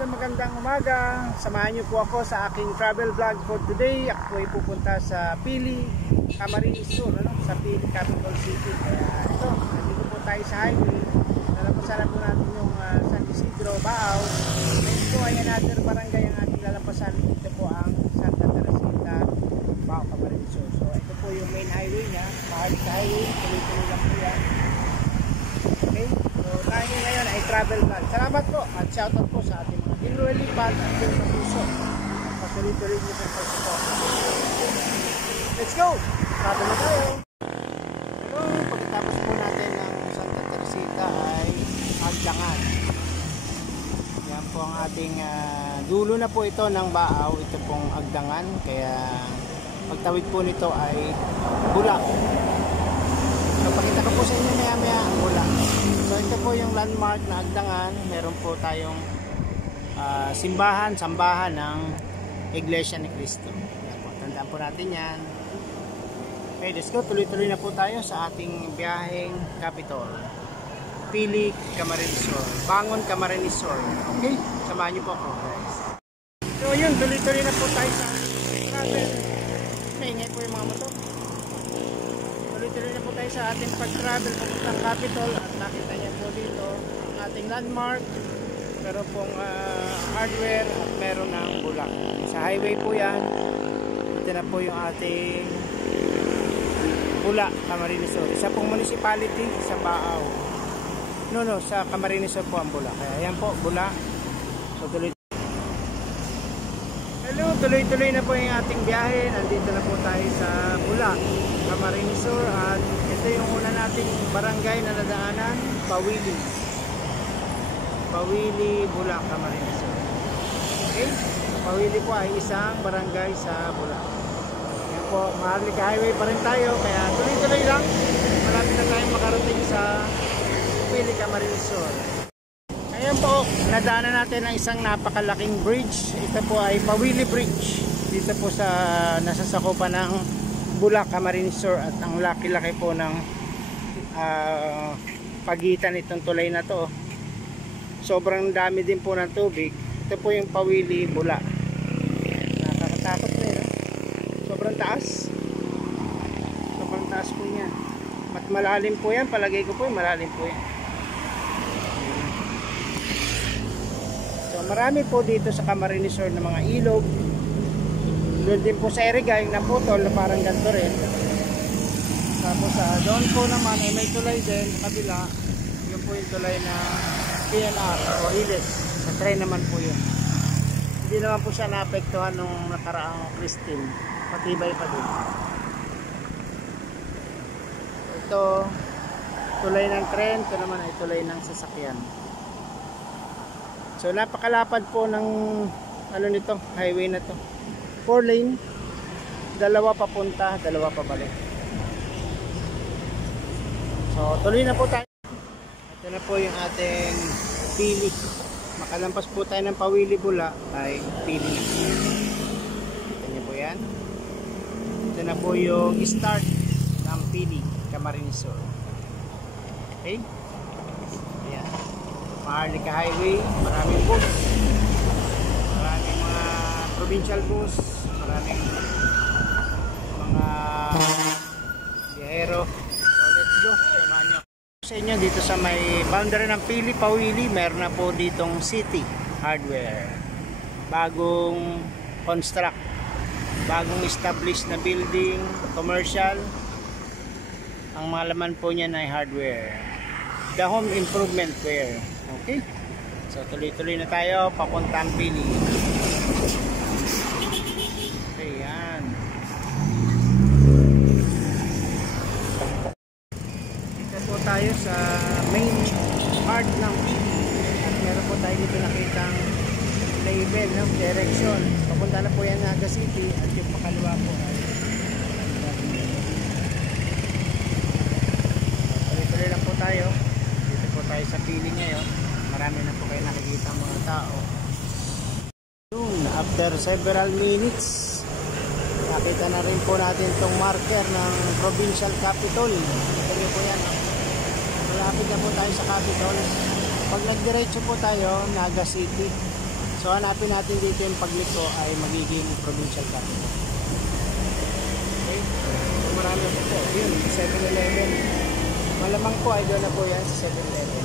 magandang umaga. Samahan niyo po ako sa aking travel vlog for today. Ako po ay pupunta sa Pili, Camarines Sur, sa Pili Capital City. Kaya ito, nandito po tayo sa highway. Lalampasan po natin yung San Isidro, Baaw. Ito po ay another barangay ang ating lalampasan. Ito po ang Santa Teresita, Baaw, Camarines Sur. So ito po yung main highway niya. Mahalik highway, tuloy-tuloy lang po yan. Okay, so tayo ngayon ay travel vlog. Salamat po at shoutout po sa ating mga Dinrueli Band at Din sa Puso. Patuloy-tuloy niyo po sa support. Let's go! Travel na tayo! Pero pagkatapos po natin ng Santa Teresita ay Agdangan. Yan po ang ating dulo na po ito ng Baaw. Ito pong Agdangan. Kaya pagtawid po nito ay Bulak. So, pakita ko po sa inyo maya-maya ang Bulak. So, ito po yung landmark na Agdangan. Meron po tayong sambahan ng Iglesia ni Cristo. Tandaan po natin yan. Okay, let's go. Tuloy-tuloy na po tayo sa ating biyaheng Capitol. Pili, Camarines Sur. Bangon, Camarines Sur. Okay? Samahan niyo po ako, guys. So, yun. Tuloy-tuloy na po tayo sa travel. Maingay po yung mga motor. Tuloy-tuloy na po tayo sa ating pag-travel papuntang Capitol at nakita niyo po dito ang ating landmark. Meron pong hardware at meron ng Bulak. Sa highway po yan. Ito na po yung ating Bulak, Camarines Sur. Isa pong municipality sa Baaw. Sa Camarines Sur po ang Bulak. Kaya yan po, Bulak. So tuloy-tuloy na po yung ating biyahe. Nandito na po tayo sa Bulak, Camarines Sur. At ito yung una nating barangay na nadaanan, Pawili. Pawili, Bulak, Camarines Sur. Okay? Pawili po ay isang barangay sa Bulak. Yan po, Maharlika Highway pa rin tayo. Kaya tuloy-tuloy lang. Malapit na tayo makarating sa Pili, Camarines Sur. Ayan po, nadaanan natin ang isang napakalaking bridge. Ito po ay Pawili Bridge. Dito po sa nasasakupan ng Bulak, Camarines Sur. At ang laki-laki po ng pagitan itong tulay na to. Sobrang dami din po ng tubig. Ito po yung Pawili, Bulak. Nakakatakot na yun. Sobrang taas. Sobrang taas po yan. At malalim po yan. Palagay ko po yung malalim po yan. So marami po dito sa Camarines Sur na mga ilog. Doon din po sa Erigay na putol na parang ganito rin. Tapos doon po naman ay may tulay din sa kabila. Yun po yung tulay na PNR o Iles. Sa tren naman po yun. Hindi naman po siya naapektuhan nung nakaraang Christine. Patibay pa din. Ito tulay ng tren. Ito naman ay tulay ng sasakyan. So napakalapad po ng nito, highway na to. 4 lane. Dalawa papunta, dalawa pabalik. So tuloy na po tayo. Ito na po yung ating Pili. Makalampas po tayo ng Pawili, Bulak ay Pili na. Kita niyo po yan. Ito na po yung start ng Pili, Camarines Sur. Okay? Ayan. Maharlika Highway. Maraming bus. Maraming mga provincial bus. Maraming mga biyahero. So let's go. Samahan nyo sa inyo dito sa may boundary ng Pili, Pawili. Meron na po ditong City Hardware. Bagong construct, bagong established na building, commercial. Ang mga laman po niyan ay hardware, the home improvement wear. Okay, so tuloy-tuloy na tayo papuntang Pili. Okay, yan. Tayo sa main part ng Pili at meron po tayo dito nakitang label ng direction. Papunta na po yan Naga City at yung pakaliwa po ay tuloy-tuloy lang po tayo. Dito po tayo sa Pili ngayon. Marami na po kayo nakikita mga tao. After several minutes nakita na rin po natin itong marker ng provincial capital. Ito rin po yan, no? Malapit na po tayo sa Capitol. Pag nagdiretso po tayo, Naga City. So hanapin natin dito yung pagliko ay magiging provincial capital. Okay? So, marami na po. Yun, 7-Eleven. Malamang po ay doon na po yan sa 7-Eleven.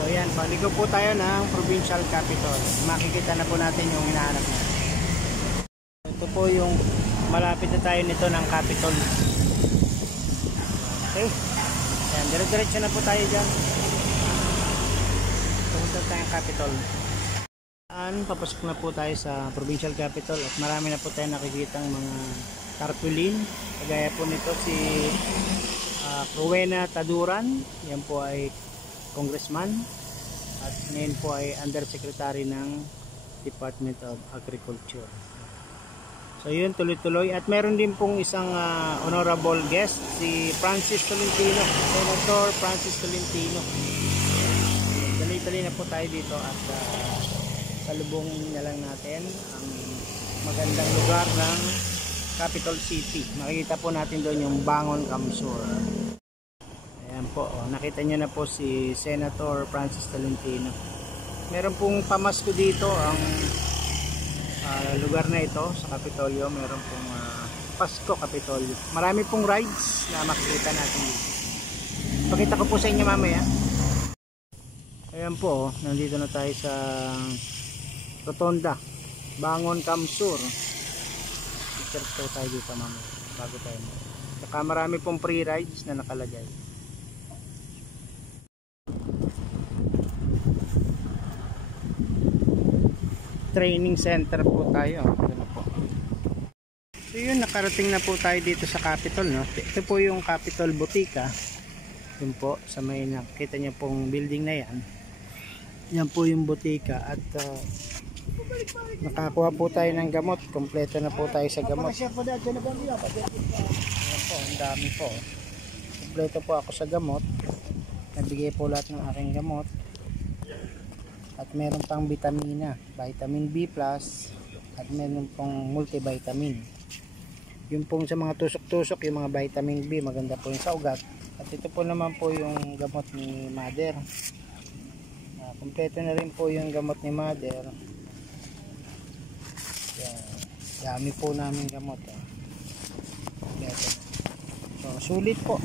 So yan, paligo po tayo ng provincial capital. Makikita na po natin yung hinahanap natin. Ito po yung malapit na tayo nito ng capital. Okay? Yan, dire-diretso na po tayo dyan. Pumunta tayong capital. Papasok na po tayo sa provincial capital at marami na po tayo nakikitang mga tarpaulin. Kagaya po nito si Rowena Taduran. Yan po ay congressman at ngayon po ay undersecretary ng Department of Agriculture. So yun, tuloy-tuloy. At meron din pong isang honorable guest, si Francis Tolentino, Senator Francis Tolentino. Dali-dali na po tayo dito at salubungin na lang natin ang magandang lugar ng Capital City. Makikita po natin doon yung Bangon Kamsur. Ayan po, nakita nyo na po si Senator Francis Tolentino. Meron pong pamasko dito ang lugar na ito sa Kapitolyo. Meron pong Pasko Kapitolyo. Marami pong rides na makikita natin dito. Pakita ko po sa inyo mamaya. Ayan po, nandito na tayo sa Rotonda, Bangon Kamsur. Picture po tayo dito mamaya bago tayo. Saka marami pong free rides na nakalagay. Training center po tayo. Po. So yun, nakarating na po tayo dito sa Capitol, no? Ito po yung Capitol Botica. Yun po, sa may nakita nyo pong building na yan. Yan po yung botika at nakakuha po tayo ng gamot. Kompleto na po tayo sa gamot. Yan po, ang dami po. Kompleto po ako sa gamot. Nabigay po lahat ng aking gamot. At meron pang vitamina, vitamin B+, at meron pong multivitamin. Yung pong sa mga tusok-tusok, yung mga vitamin B, maganda po yung sa ugat. At ito po naman po yung gamot ni Mother. Kompleto na rin po yung gamot ni Mother. Dami po namin gamot. So, sulit po.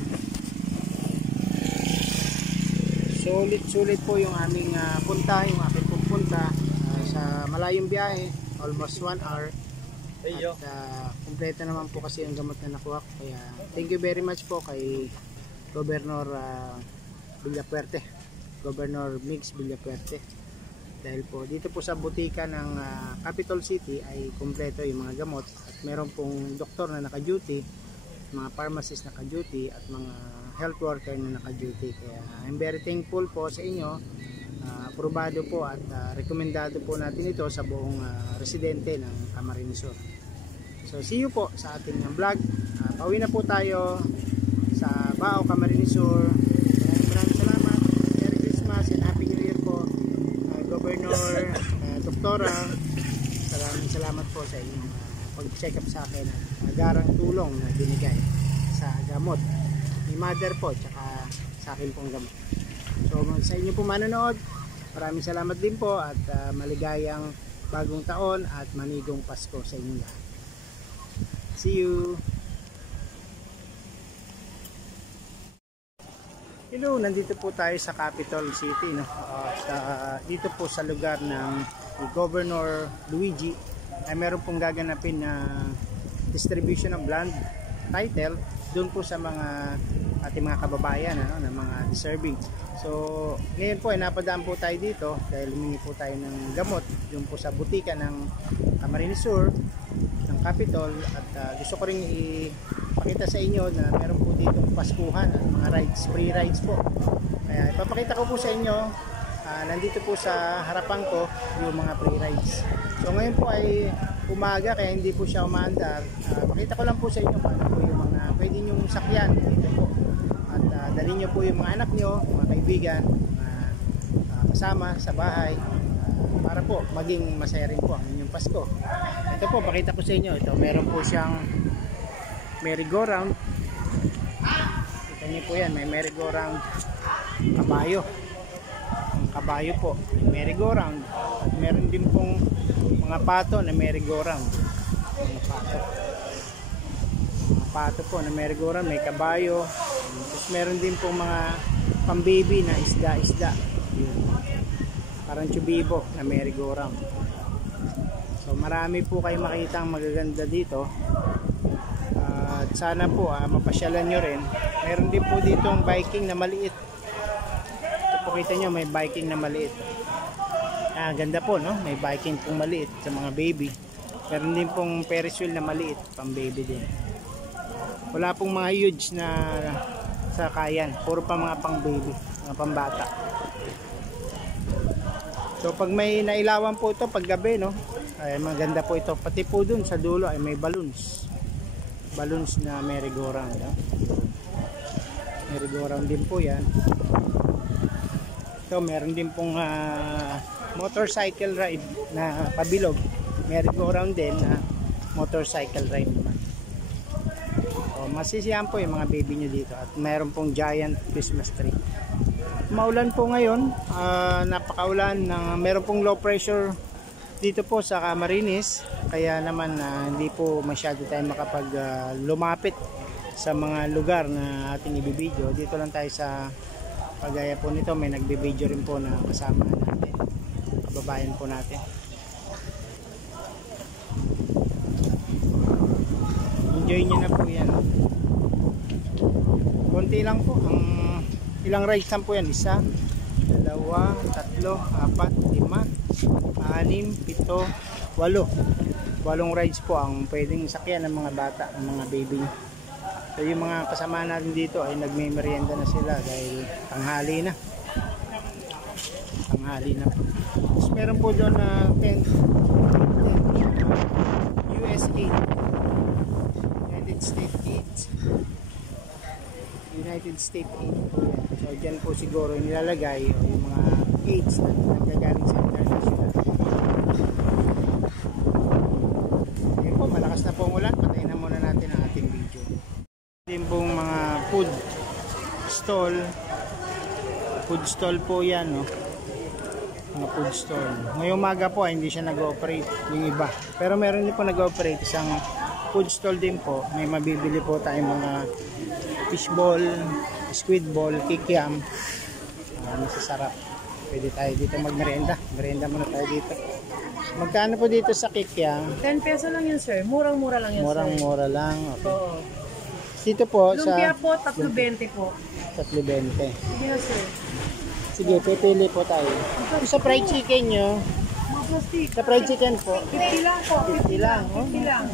Sulit po yung aming punta, yung aking pupunta sa malayong biyahe, almost 1 hour. At kompleto naman po kasi yung gamot na nakuha ko. Kaya thank you very much po kay Governor Villapuerte. Governor Mix Villapuerte, dahil po dito po sa butika ng Capital City ay kumpleto yung mga gamot at meron pong doktor na naka-duty, mga pharmacist naka-duty at mga health worker na naka-duty. Kaya I'm very thankful po sa inyo. Aprobado po at rekomendado po natin ito sa buong residente ng Camarines Sur. So see you po sa ating vlog. Pauwi na po tayo sa Bao, Camarines Sur. Maraming salamat. And Happy New Year po, Governor, Doktora. Salamat po sa inyong pag-check up sa akin at agarang tulong na binigay sa gamot ni Mother po tsaka sa akin pong gamot. So sa inyo po manonood, maraming salamat din po at maligayang bagong taon at manigong Pasko sa inyo lahat. See you! Hello, nandito po tayo sa Capital City, no? Dito po sa lugar ng Governor Luigi ay meron pong gaganapin na distribution of land title doon po sa mga ating mga kababayan, ano, ng mga deserving. So ngayon po ay napadaan po tayo dito dahil humingi po tayo ng gamot doon po sa butika ng Camarines Sur ng Capitol at gusto ko rin ipakita sa inyo na meron po dito paskuhan at mga rides, free rides po. Kaya ipapakita ko po sa inyo, nandito po sa harapan ko yung mga free rides. So ngayon po ay umaga kaya hindi po siya umaandar. Pakita ko lang po sa inyo paano po yung mga pwede nyong sakyan dito po. At dalhin nyo po yung mga anak nyo, mga kaibigan, kasama sa bahay para po maging masaya rin po ang inyong Pasko. Ito po, pakita ko sa inyo. Ito, meron po siyang merry-go-round. Kita niyo po yan, may merry-go-round kabayo. kabayo po, merry-go-round. At meron din pong mga pato na merry-go-round. Mga pato po na merry-go-round, may kabayo. Tapos meron din pong mga pang-baby na isda-isda. Parang chubibo na merry-go-round. So marami po kayo makita ang magaganda dito. At sana po mapasyalan nyo rin. Meron din po dito ang biking na maliit. Ito po kita nyo, may biking na maliit. Ganda po, no? May biking pong maliit sa mga baby. Meron din pong Ferris wheel na maliit, pang baby din. Wala pong mga huge na sakayan. Puro pa mga pang baby, mga pambata. So pag may nailawan po ito pag gabi, no? Ay maganda po ito. Pati po dun sa dulo ay may balloons. Balloons na merry-go-round, no? Merry-go-round din po yan. So meron din pong motorcycle ride na pabilog. Merry-go-round din na motorcycle ride naman. So masisiyahan po yung mga baby nyo dito. At meron pong giant Christmas tree. Maulan po ngayon, napakaulan. Meron pong low pressure dito po sa Camarines, kaya naman hindi po masyado tayo makapag lumapit sa mga lugar na ating ibibideo. Dito lang tayo sa pagaya po nito, may nagbibideo rin po na kasama natin, kababayan po natin. Enjoy nyo na po yan. Konti lang po ang ilang rides lang po yan. 1, 2, 3, 4, 5, 6, 7, 8, 8 rides po ang pwedeng sakyan ng mga bata, ng mga baby. So yung mga kasama natin dito ay nagme-merienda na sila dahil tanghali na. Tanghali na po. Tapos meron po doon na tent USA United States Aids. United States Aid po yan. So dyan po siguro nilalagay yung mga aids na nagagaling sa international. Ngayon po, malakas na po ang ulan. Patayin na muna natin ang ating video. Din pong mga food stall. Food stall po yan, no? Mga food stall. Ngayong umaga po hindi siya nag-ooperate yung iba. Pero meron din po nag-ooperate isang food stall din po. May mabibili po tayong mga fishball, squid ball, kikiam. Masasarap. Pwede tayo dito magmerienda. Merienda muna tayo dito. Magkano po dito sa kikiam? 10 peso lang yun, sir. Murang-mura lang yun, Murang-mura lang. Okay. Oo. Dito po Lumpia sa... po, 3.20 po. 3.20. Sige na, sir. Sige, pipili po tayo. Sa fried chicken nyo, Mga plastic. sa fried chicken po, 50 lang po. 50 lang. Oh. 50 lang.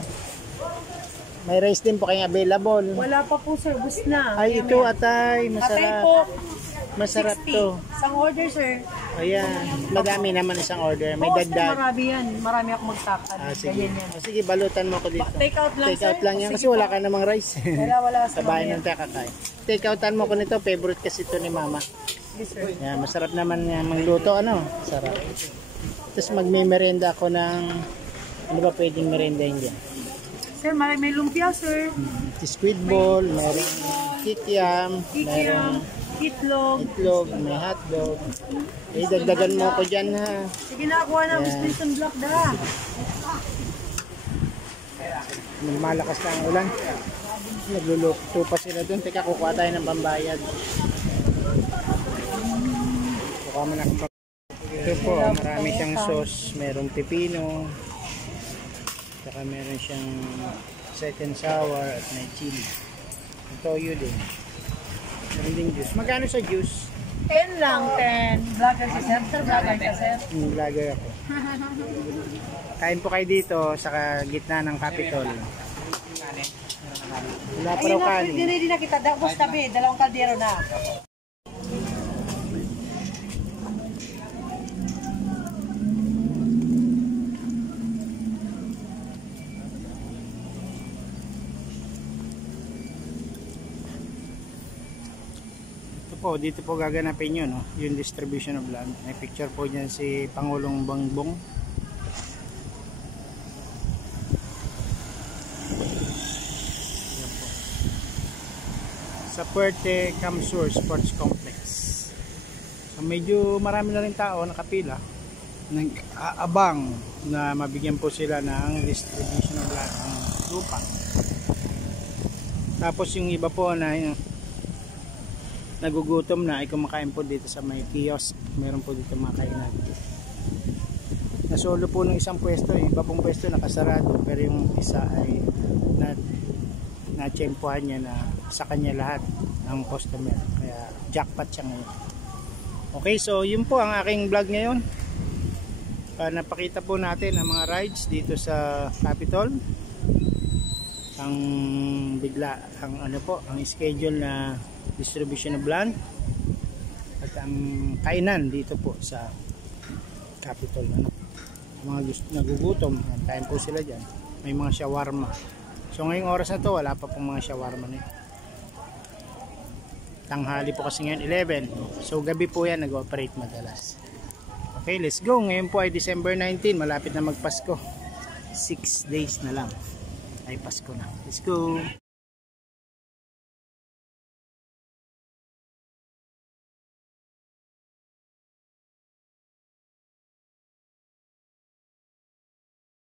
May rice din po kayong available. Wala pa po, sir. Bus na. Ay, ito atay. Atay Masarap. po. Masarap 60. to. Isang order, sir. Ayan. Madami naman isang order. May Oo, sir, dagdag. marami yan. Marami ako magtakad. Sige. Ganyan yan. Sige, balutan mo ko dito. Take out lang, Take out sir. lang yan. Sige Kasi wala po. ka namang rice. Wala sa Sa bahay mamaya. ng kakakain. Take outan mo ko nito. Favorite kasi ito ni mama. Yes, sir. Yan, masarap naman yan magluto. Ano? Sarap. Tapos magme-merienda ako ng... Ano ba pwedeng merienda yun dyan? Sir, may lumpia, sir. Squid ball, merong kikiam, merong Itlog. itlog, may hotdog. Eh, dagdagan mo ko dyan ha. Sige na, kuha na. Wisconsin Block da. Malakas na ang ulan. Nagluluto pa sila dun. Teka, kukuha tayo ng pambayad. Kukuha mo na akong pambayad. Ito po, marami siyang sauce. Merong pepino. Saka meron siyang sweet and sour at may chili. Toyo din. Meron din juice. Magkano sa juice? 10 lang, 10. Vlogger si sir. Sir, vlogger ka, sir. Vlogger ako. Kain po kayo dito sa gitna ng Capitol. Wala pa raw kanin. Hindi na kita. Bus tabi. Dalawang kaldero na. Po, dito po gaganapin yun, no? Yung distribution of land. May picture po dyan si Pangulong Bongbong. Yan po. Sa Puerte Camsur Sports Complex. So medyo marami na rin tao nakapila, nag-aabang na mabigyan po sila ng distribution ng lupa. Tapos yung iba po na nagugutom na ay kumakain po dito sa may kiosk. Meron po dito mga kainan. Nasolo po ng isang pwesto, iba pong pwesto nakasarado, pero yung isa ay na-tsempuhan niya na sa kanya lahat ng customer. Kaya jackpot siya ngayon. Okay, so yun po ang aking vlog ngayon. Napakita po natin ang mga rides dito sa Capitol. Ang bigla, ang ano po, ang schedule na distribution of land at ang kainan dito po sa Capitol. Mga nagugutom, antayin po sila dyan. May mga shawarma. So ngayong oras na to, wala pa pong mga shawarma na yun. Tanghali po kasi ngayon 11. So gabi po yan nag-operate madalas. Okay, let's go. Ngayon po ay December 19, malapit na magpasko. 6 days na lang ay Pasko na. Let's go.